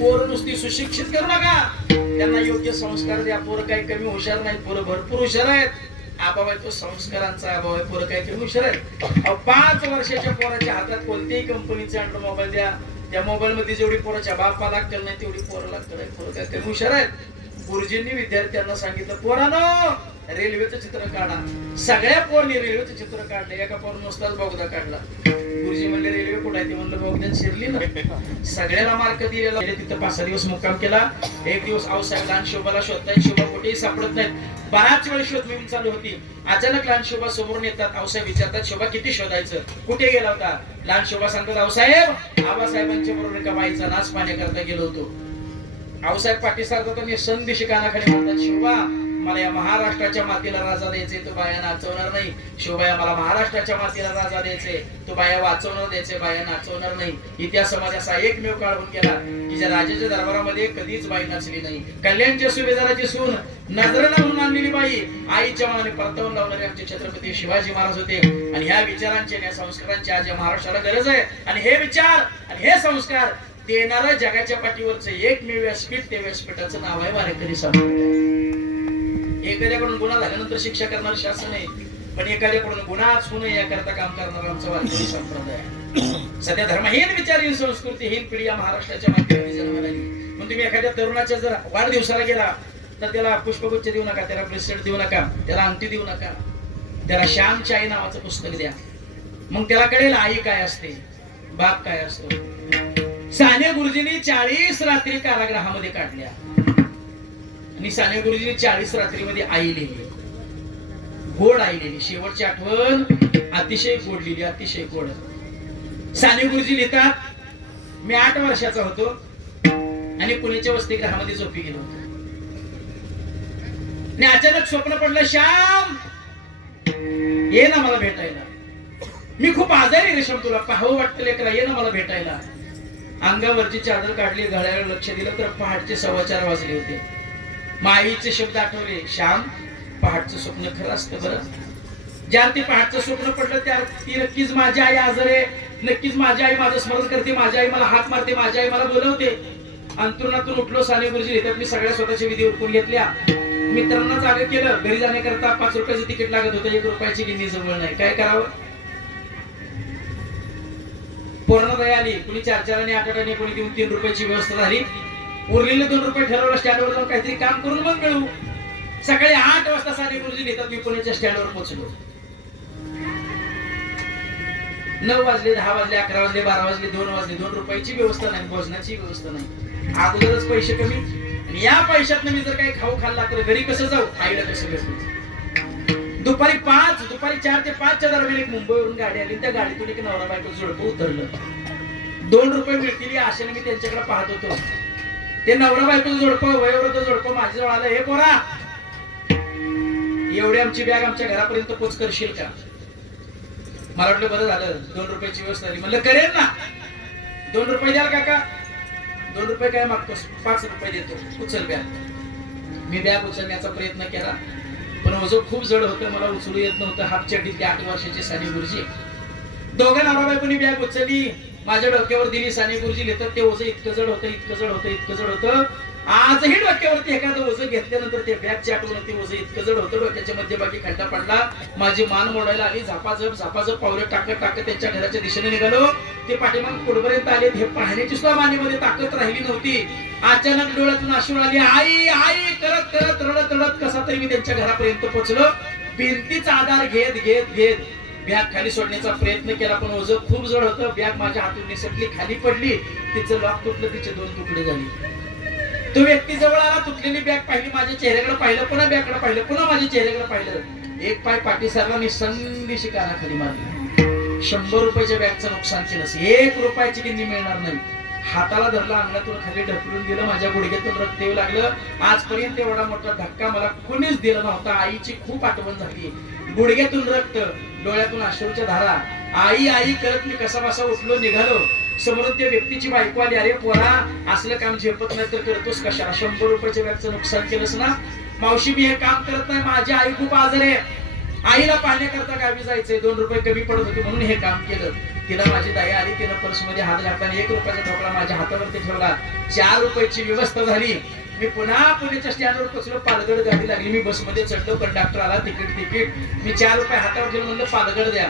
पोरं नुसती सुशिक्षित करू नका, त्यांना योग्य संस्कार द्या. पोरं काही कमी हुशार नाहीत, पोरं भरपूर हुशार आहेत. अभाव आहे तो संस्कारांचा अभाव आहे. पोरं काही कमी हुशार आहेत. 5 वर्षाच्या पोराच्या हातात कोणत्याही कंपनीचा अँड्रॉइड मोबाईल द्या, त्या मोबाईल मध्ये जेवढी पोराच्या बापाला लागतं नाही तेवढी पोरं लागतं. पोरं काय कमी हुशार आहेत. गुरुजींनी विद्यार्थ्यांना सांगितलं, पोरांनो रेल्वेचं चित्र काढा. सगळ्या पोरांनी रेल्वेचं चित्र काढलं. एका पोरानं नुसताच बोगदा काढला. गुरुजी म्हणले रेल्वे कुठे आहे? ते म्हणलं बोगद्यात शिरली ना. सगळ्याला मार्क दिलेला. तिथं 5-6 दिवस मुक्काम केला. एक दिवस आऊसाहेब लहान शोभाला शोधतायत. शोभा कुठेही सापडत नाहीत. बराच वेळ शोध मोहीम चालू होती. अचानक लहान शोभा समोरून येतात. आऊसाहेब विचारतात, शोभा किती शोधायचं, कुठे गेला होता? लहान शोभा सांगतात, आऊसाहेब आबासाहेबांच्या बरोबर एका बाईचा नाच पाण्याकरता गेलो होतो. आऊसाहेब पाठी सारखं आणि संदेश कानाखाली म्हणतात, शोभा मला या महाराष्ट्राच्या मातीला राजा द्यायचे, तो बाया नाचवणार नाही. शोभा मला महाराष्ट्राच्या मातीला राजा द्यायचे, तो बाया वाचवणार द्यायचे, बाया नाचवणार नाही. इतिहासामध्ये असा एकमेव काळ होऊन गेला की ज्या राजाच्या दरबारामध्ये कधीच बाई नाचली नाही. कल्याणच्या सुभेदाराची सून नजरेला म्हणून आणलेली बाई आईच्या मनाने परतवून लावणारे आमचे छत्रपती शिवाजी महाराज होते. आणि ह्या विचारांची आणि संस्कारांची आज या महाराष्ट्राला गरज आहे. आणि हे विचार आणि हे संस्कार देणारं जगाच्या पाठीवरचं एकमेव व्यासपीठ, ते व्यासपीठाचं नाव आहे वारकरी संप्रदाय. एखाद्याकडून गुन्हा झाल्यानंतर शिक्षा करणार शासन आहे, पण एखाद्याकडून गुन्हाच होऊ नये याकरता काम करणारा आमचा वारकरी संप्रदाय. सध्या धर्महीन विचारहीन संस्कृतीहीन पिढी या महाराष्ट्राच्या माध्यमातून जन्माला आली. म्हणून तुम्ही एखाद्या तरुणाच्या जर वाढदिवसाला गेला तर त्याला पुष्पगुच्छ देऊ नका, त्याला ब्रेसलेट देऊ नका, त्याला अंगठी देऊ नका. त्याला श्यामची आई नावाचं पुस्तक द्या. मग त्याला कळेल आई काय असते, बाप काय असतो. साने गुरुजींनी 40 रात्री कारागृहामध्ये काढल्या. आणि साने गुरुजींनी 40 रात्रीमध्ये आई लिहिली, गोड आई लिहिली. शेवटची आठवण अतिशय गोड लिहिली, अतिशय गोड. साने गुरुजी लिहितात, मी 8 वर्षाचा होतो आणि पुण्याच्या वसतिगृहामध्ये झोपी गेलो होतो. आणि अचानक स्वप्न पडलं, श्याम ये ना मला भेटायला. मी खूप आजारी रेशम, तुला पाहावं वाटतं लेकरा, ये ना मला भेटायला. अंगावरची चादर काढली, घड्याळावर लक्ष दिलं तर पहाटचे 4:15 वाजले होते. माईचे शब्द आठवले, श्याम पहाटचं स्वप्न खरं असतं बरं. ज्या ते पहाटचं स्वप्न पडलं त्या ती नक्कीच माझी आई आजार आहे, नक्कीच माझी आई माझं स्मरण करते, माझी आई मला हाक मारते, माझी आई मला बोलवते. अंतरुणातून उठलो. साने गुरुजी लिहितात, मी सगळ्या स्वतःच्या विधी उरकून घेतल्या. मित्रांना जागे केलं. घरी जाण्याकरता 5 रुपयाचं तिकीट लागत होतं, 1 रुपयाची गिन्नी जवळ नाही. काय करावं? पूर्ण दया आली. कुणी 4-4 आणि 8-8 कोणी देऊन 3 रुपयाची व्यवस्था झाली. उरलेले 2 रुपये ठरवलं स्टँडवर जाऊन काहीतरी काम करून मग मिळू. सकाळी 8 वाजता साने गुरुजी लिहितात, मी पुण्याच्या स्टँडवर पोहोचलो. 9 वाजले, 10 वाजले, 11 वाजले, 12 वाजले, 2 वाजले. 2 रुपयाची व्यवस्था नाही, भोजनाची व्यवस्था नाही. अगोदरच पैसे कमी. आणि या पैशातनं मी जर काही खाऊ खाल्ला तर घरी कसं जाऊ, आईला कसं भेटू. दुपारी 4 ते 5 च्या दरम्यान एक मुंबईवरून गाडी आली. त्या गाडीतून एक नवरा बायको जोडपं उतरलं. 2 रुपये मिळतील या आशेने मी त्यांच्याकडे पाहत होतो. ते नवरा बायको जोडपं, वयोवृद्ध जोडपं माझ्या जवळ आलं. हे पोरा, एवढी आमची बॅग आमच्या घरापर्यंत पोच करशील का? मला वाटलं बरं झालं 2 रुपयाची व्यवस्था झाली. म्हणलं करेल ना. 2 रुपये द्याल काका? 2 रुपये काय मागतोस? 5 रुपये देतो, उचल बॅग. मी बॅग उचलण्याचा प्रयत्न केला, पण ओझं खूप जड होतं, मला उचलू येत नव्हतं. हाफ चड्डीतले 8 वर्षाचे साने गुरुजी. दोघं नवरा बायकोनी बॅग उचलली, माझ्या डोक्यावर दिली. साने गुरुजी लिहितात, ते ओझं इतकं जड होतं, इतकं जड होतं, इतकं जड होतं. आजही डोक्यावरती एखादं ओझं घेतल्यानंतर ते बॅगची आठवण ते ओझं इतकं जड होतं. डोक्याच्या मध्यभागी खड्डा पडला, माझी मान मोडायला आली. झापाझप पावलं टाकत त्यांच्या घराच्या दिशेने निघालो. ते पाठीमाग पुढपर्यंत आले. हे पाहण्याची सुद्धा मानेमध्ये ताकद राहिली नव्हती. अचानक डोळ्यातून अश्रू आली. आई आई करत करत रडत रडत कसा तरी मी त्यांच्या घरापर्यंत पोहोचलो. भिंतीचा आधार घेत घेत घेत बॅग खाली सोडण्याचा प्रयत्न केला, पण ओझं खूप जड होतं. बॅग माझ्या हातून निसटली, खाली पडली. तिचं लॉक तुटलं, तिचे 2 तुकडे झाले. तो व्यक्ती जवळ आला, तुटलेली बॅग पाहिली, माझ्या चेहऱ्याकडे पाहिलं, पुन्हा बॅगकडे पाहिलं, पुन्हा माझ्या चेहऱ्याकडे पाहिलं. एक पाय पाठी सारला आणि संदेशी कानाखाली मारली. 100 रुपयाच्या बॅगचं नुकसान केलं. 1 रुपयाची गिन्नी मिळणार नाही. हाताला धरला, अंगातून खाली ढकलून दिलं. माझ्या गुडघ्यातून रक्त येऊ लागलं. आजपर्यंत एवढा मोठा धक्का मला कोणीच दिला नव्हता. आईची खूप आठवण झाली. गुडघ्यातून रक्त, डोळ्यातून अश्रूच्या धारा. आई आई करत मी कसा बसा उठलो, निघालो. समोरून त्या व्यक्तीची बायको आली. अरे पोरा, असलं काम झेपत नाही तर करतोस कशाला? 100 रुपयाच्या बॅगचं नुकसान केलंस ना. मावशी मी हे काम करत नाही, माझी आई खूप आजारी आहे, आईला पाहण्याकरता गावी जायचंय, 2 रुपये कमी पडत होते म्हणून हे काम केलं. तिला माझी दया आली. तिनं पर्समध्ये हात घातला आणि 1 रुपयाचा ठोकळा माझ्या हातावरती ठेवला. 4 रुपयाची व्यवस्था झाली. मी पुन्हा पुण्याच्या स्टँडवर पोहोचलो. पालघर गाडी लागली. मी बसमध्ये चढलो. कंडक्टर आला. तिकीट. मी 4 रुपये हातावर ठेवून म्हणलं पालघर द्या.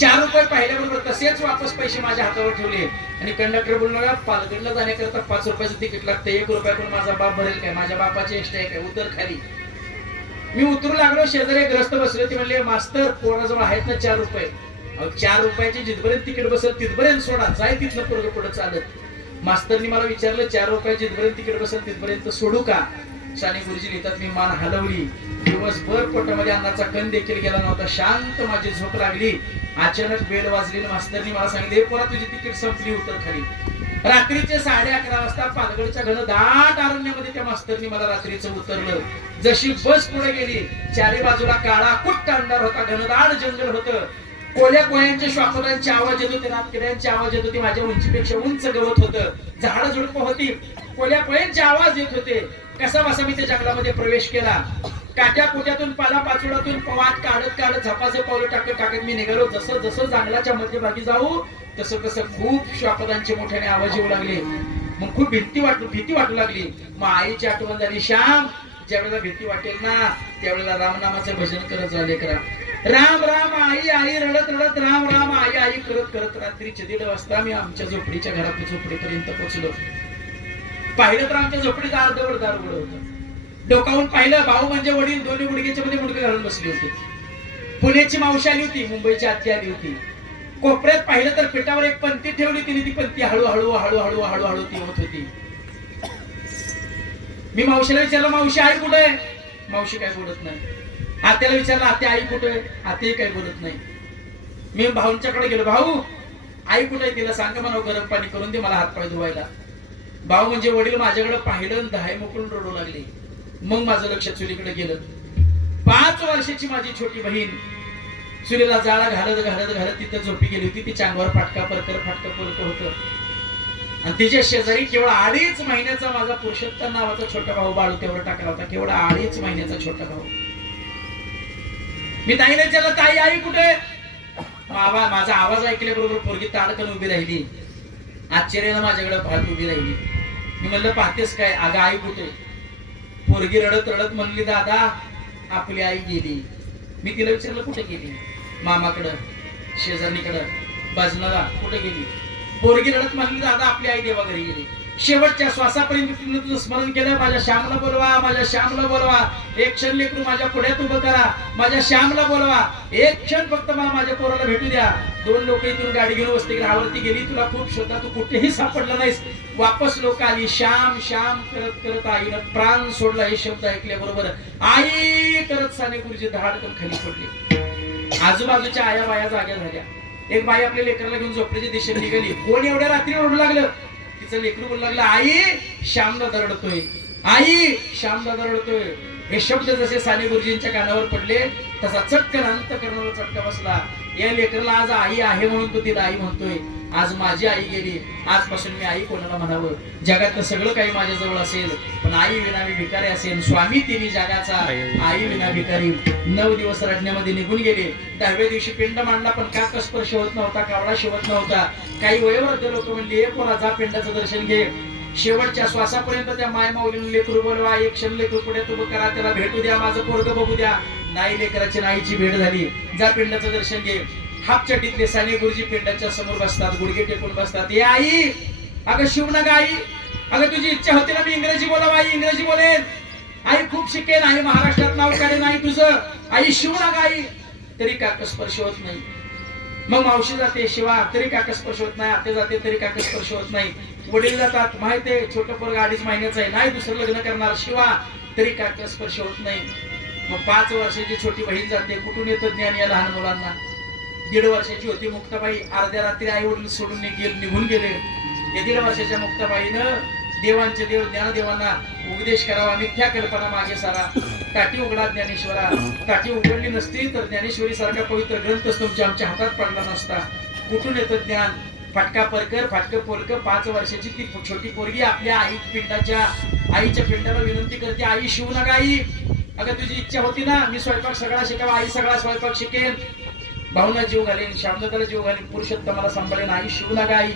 4 रुपये पाहिल्याबरोबर तसेच वापस पैसे माझ्या हातावर ठेवले आणि कंडक्टर बोलला पालघरला जाण्याकरता 5 रुपयाचं तिकीट लागतं. 1 रुपयातून माझा बाप भरेल काय? माझ्या बापाची एक्स्ट्रा आहे काय? उतर खाली. मी उतरू लागलो. शेजारी ग्रस्त बसले. ते म्हणले मास्तर पोराजवळ आहेत ना 4 रुपये. 4 रुपयाची जिथपर्यंत तिकीट बसेल तिथपर्यंत सोडा. जाय तिथनं पोरग पुढे चालत. मास्तरनी मला विचारलं 4 रुपयाची जिथपर्यंत तिकीट बसेल तिथपर्यंत सोडू का? साने गुरुजी लिहितात मी मान हलवली. दिवसभर पोटामध्ये अन्नाचा कण देखील गेला नव्हता. शांत माझी झोप लागली. अचानक बेल वाजली. मास्तरनी मला सांगितले पोरा तुझी तिकीट संपली, उतर खाली. रात्रीचे 11:30 वाजता पालघरच्या घनदाट अरण्यामध्ये त्या मास्तरनी मला रात्रीचं उतरलं. जशी बस पुढे गेली चारी बाजूला काळा कुट्ट अंधार होता. घनदाट जंगल होतं. कोल्यांच्या श्वासोदांचे आवाज येत होते. रातकिड्यांचे आवाज येत होते. माझ्या उंचीपेक्षा उंच गवत होतं. झाडं झुडपं होती. कोल्यांचे आवाज येत होते. कसा बसा मी त्या जंगलामध्ये प्रवेश केला. काट्या कुट्यातून पाला पाचोळ्यातून वाट काढत झपाझप पावलं टाकत मी निघालो. जसं जंगलाच्या मध्यभागी जाऊ तसं खूप श्वापदांचे मोठ्याने आवाज येऊ लागले. मग खूप भीती वाटू लागली. मग आईची आठवण झाली. श्याम ज्यावेळेला भीती वाटेल ना त्यावेळेला रामनामाचं भजन करत जा लेकरा. राम राम आई रडत राम राम आई करत रात्रीचे 1:30 वाजता मी आमच्या झोपडीच्या झोपडीपर्यंत पोहोचलो. पाहिलं तर आमच्या झोपडीत अर्धवट दार उघड होतं. डोकावून पाहिलं. भाऊ म्हणजे वडील दोन्ही गुडघ्याच्या मध्ये गुडघे घालून बसली होती. पुण्याची मावशी आली होती. मुंबईची आत्या आली होती. कोपऱ्यात पाहिलं तर पिठावर एक पंती ठेवली. तिने ती पंती हळूहळू ती होत होती. मी मावशीला विचारलं मावशी आई कुठे आहे? मावशी काय बोलत नाही. आत्याला विचारलं आत्या आई कुठे आहे? आत्याही काही बोलत नाही. मी भाऊंच्याकडे गेलो. भाऊ आई कुठे आहे? तिला सांगा मला गरम पाणी करून दे मला हातपाय धुवायला. भाऊ म्हणजे वडील माझ्याकडे पाहिलं. दहाई मोकळून रडू लागली. मग माझं लक्ष चुलीकडे गेलं. 5 वर्षाची माझी छोटी बहीण चुलीला जाळा घालत तिथं झोपी गेली होती. तिच्या अंगावर फाटका परकर होतं. आणि तिच्या शेजारी केवळ 2.5 महिन्याचा माझा पुरुषोत्तम नावाचा छोटा भाऊ बाळू तेवढा टाकला होता. केवढा 2.5 महिन्याचा छोटा भाऊ. मी ताईला विचारलं ताई आई कुठे? माझा आवाज ऐकल्याबरोबर पोरगी ताडकन उभी राहिली. आश्चर्यानं माझ्याकडे पाहत उभी राहिली. मी म्हणलं पाहतेस काय? अगं आई कुठे? पोरगी रडत म्हणली दादा आपली आई गेली. मी तिला विचारलं कुठे गेली? मामाकडं शेजारणीकडं बाजनाला. कुठे गेली? पोरगी रडत म्हणली दादा आपली आई देवा घरी गेली. शेवटच्या श्वासापर्यंत तिने तुझं स्मरण केलं. माझ्या श्यामला बोलवा. एक क्षण लेकरू माझ्या पुढ्यात उभं करा. माझ्या श्यामला बोलवा. एक क्षण फक्त मला माझ्या पोराला भेटू द्या. 2 लोक इथून गाडी घेऊन वसतिगृहावरती गेली. तुला खूप शोधा तू कुठेही सापडला नाहीस. वापस लोक आली. श्याम करत आईनं प्राण सोडला. हे शब्द ऐकल्याबरोबर आई करत साने गुरुजी धडाडकन खाली पडले. आजूबाजूच्या आया बाया जाग्या झाल्या. एक बाई आपल्या लेकराला घेऊन झोपडीच्या दिशेने निघाली. कोण एवढ्या रात्री ओरडू लागलं? तिचं लेकरू बोलू लागलं आई श्यामला दरडतोय. हे शब्द जसे साने गुरुजींच्या कानावर पडले तसा चटकन अंतःकरणाला चटका बसला. या लेकराला आज आई आहे म्हणून तो तिला आई म्हणतोय. आज माझी आई गेली. आजपासून मी आई कोणाला म्हणावं? जगातलं सगळं काही माझ्याजवळ असेल पण आई विना मी भिकारी असेल. स्वामी तिन्ही जगाचा आई विना भिकारी. 9 दिवस रडण्यामध्ये निघून गेले. 10व्या दिवशी पिंड मांडला पण काका स्पर्श होत नव्हता. कावळा शिवत नव्हता. काही वयोवृद्ध लोक म्हणले पोरा जा पिंडाचं दर्शन घे. शेवटच्या श्वासापर्यंत त्या माय माऊलीने लेकरू बोलवा. एक क्षण लेकरू पुढे उभं करा. त्याला भेटू द्या. माझं पोरग बघू द्या. नाही लेकराची नाहीची भेट झाली. जा पिंडाचं दर्शन घे. हापचटीतले साने गुरुजी पिंडाच्या समोर बसतात. गुडघे टेकून बसतात. ये आई अगं शिवनग आई अगं तुझी इच्छा होती ना मी इंग्रजी बोलावं. आई इंग्रजी बोलेन. आई खूप शिकेन. आई महाराष्ट्रात नाव काढेन. आई तुझं आई शिवनग आई. तरी काका स्पर्श होत नाही. मग मावशी जाते शिवा तरी काका स्पर्श होत नाही. आते जाते तरी काका स्पर्श होत नाही. वडील जातात माहितीये छोटं पोरग 2.5 महिन्याचं आहे. नाही दुसरं लग्न करणार शिवा तरी काका स्पर्श होत नाही. मग 5 वर्षाची छोटी बहीण जाते. कुठून येतं ज्ञान या लहान मुलांना? 1.5 वर्षाची होती मुक्ताबाई. अर्ध्या रात्री आई वडील सोडून निघून गेले. या 1.5 वर्षाच्या मुक्ताबाईनं देवांचे देव ज्ञानदेवांना उपदेश करावा. मिथ्या कल्पना मागे सारा. ताटी उघडा ज्ञानेश्वरा. ताटी उघडली नसती तर ज्ञानेश्वरी सारखा पवित्र ग्रंथ तुमच्या आमच्या हातात पडला नसता. कुठून येतं ज्ञान? फाटका पोरक 5 वर्षाची ती छोटी पोरगी आपल्या आईच्या पिंडाला विनंती करते आई शिवनग आई अगं तुझी इच्छा होती ना मी स्वयंपाक सगळा शिकावा. आई सगळा स्वयंपाक शिकेन. भावना जीव घालीन, श्यामदादाला जीव घालीन, पुरुषोत्तमाला सांभाळेन, आई शिवनागा आई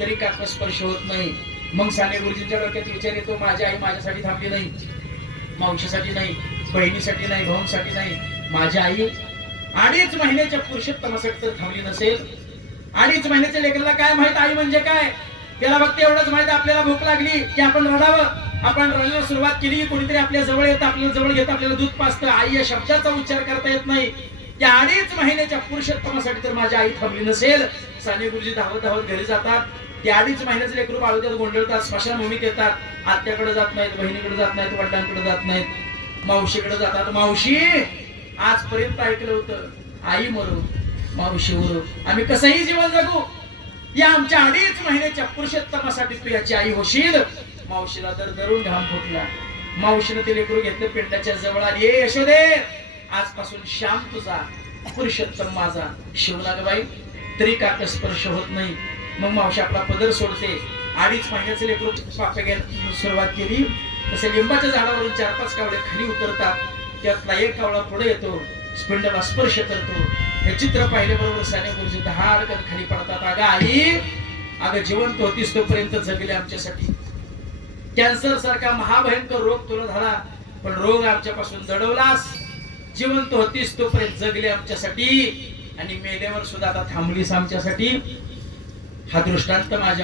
तरी का स्पर्श होत नाही. मग साने गुरुजींच्या डोक्यात विचार येतो, माझी आई माझ्यासाठी थांबली नाही, मावशीसाठी नाही, बहिणीसाठी नाही, भाऊंसाठी नाही. माझी आई 2.5 महिन्याच्या पुरुषोत्तमासाठी तर थांबली नसेल. 2.5 महिन्याच्या लेकराला काय माहित आई म्हणजे काय? त्याला फक्त एवढंच माहित, आपल्याला भूक लागली की आपण रडावं. आपण रडायला सुरुवात केली की कोणीतरी आपल्या जवळ येतं, आपल्याला जवळ घेतं, आपल्याला दूध पाजतं. आई या शब्दाचा उच्चार करता येत नाही. त्या 2.5 महिन्याच्या पुरुषोत्तमासाठी तर माझी आई थांबली नसेल. साने गुरुजी धावत धावत घरी जातात. ते 2.5 महिन्याचे लेकरू बाळूत्यात गोंधळतात, स्मशानभूमीत येतात. आत्याकडे जात नाहीत, बहिणीकडे जात नाहीत, वडिलांकडे जात नाहीत, मावशीकडे जातात. मावशी, आजपर्यंत ऐकलं होतं आई मरो मावशी मरो, आम्ही कसंही जीवन जगू, या आमच्या 2.5 महिन्याच्या पुरुषोत्तमासाठी तू याची आई होशील. मावशीला दरदरून घाम फुटला. मावशीने ते लेकरू घेतलं, पिंडाच्या जवळ आली. ए यशोदे, आजपासून श्याम तुझा, पुरुषोत्तम माझा. शिवनागबाई तरी का स्पर्श होत नाही. मग मावशी आपला पदर सोडते. 2.5 महिन्याचे लेकरू पापे घ्यायला सुरुवात केली. तसे लिंबाच्या झाडावरून 4-5 कावळे खाली उतरतात. त्यातला एक कावळा पुढे येतो, स्पिंडला स्पर्श करतो. हे चित्र पाहिल्याबरोबर साने गुरुजी धाडकन खाली पडतात. अगं आई, अगं जिवंत होतीस तोपर्यंत जगले आमच्यासाठी. कॅन्सर सारखा महाभयंकर रोग तुला झाला, पण रोग आमच्यापासून दडवलास. जिवंत होतीस तोपर्यंत जगले आमच्यासाठी, आणि मेल्यावर सुद्धा आता थांबलीस आमच्यासाठी. हा दृष्टांत माझ्या